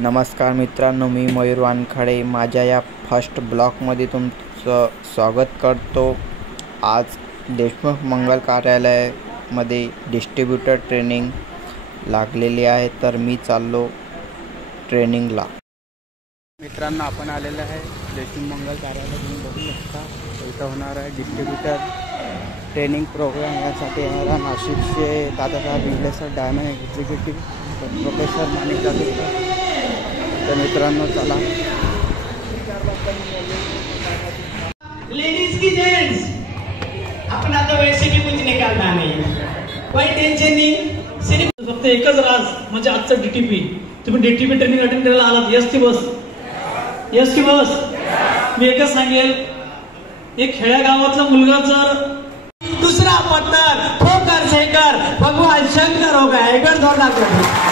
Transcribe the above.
नमस्कार मित्रांनो, मी मयूर वानखडे माझ्या या फर्स्ट ब्लॉगमध्ये तुमचं स्वागत करतो। आज देशमुख मंगल कार्यालयामध्ये डिस्ट्रीब्युटर ट्रेनिंग लागलेली आहे, तर मी चाललो ट्रेनिंगला। मित्रांनो, आपण आलेलो आहे देशमुख मंगल कार्यालय। तुम्ही बघू शकता इथं होणार आहे डिस्ट्रीब्युटर ट्रेनिंग प्रोग्राम। यासाठी येणारा नाशिकचे Dadasaheb Ingle sir, diamond executive professor Manik Jadhav. तो मित्रांनो चला। लेडीज की जेंट्स, आपण आता वैसे भी कुछ निकालना नहीं, कोई टेंशन नहीं। सिर्फ फक्त एकच राज म्हणजे आजचा डीटीपी। तुम्ही डीटीपी ट्रेनिंग अटेंड करायला आलात, यस की बस? यस की बस? मी एकच सांगेल, एक खेड्या गावातला मुलगा जर दूसरा पत्थर ठोकर से कर भगवान शंकर हो गया। एक बार जोरदार ताली।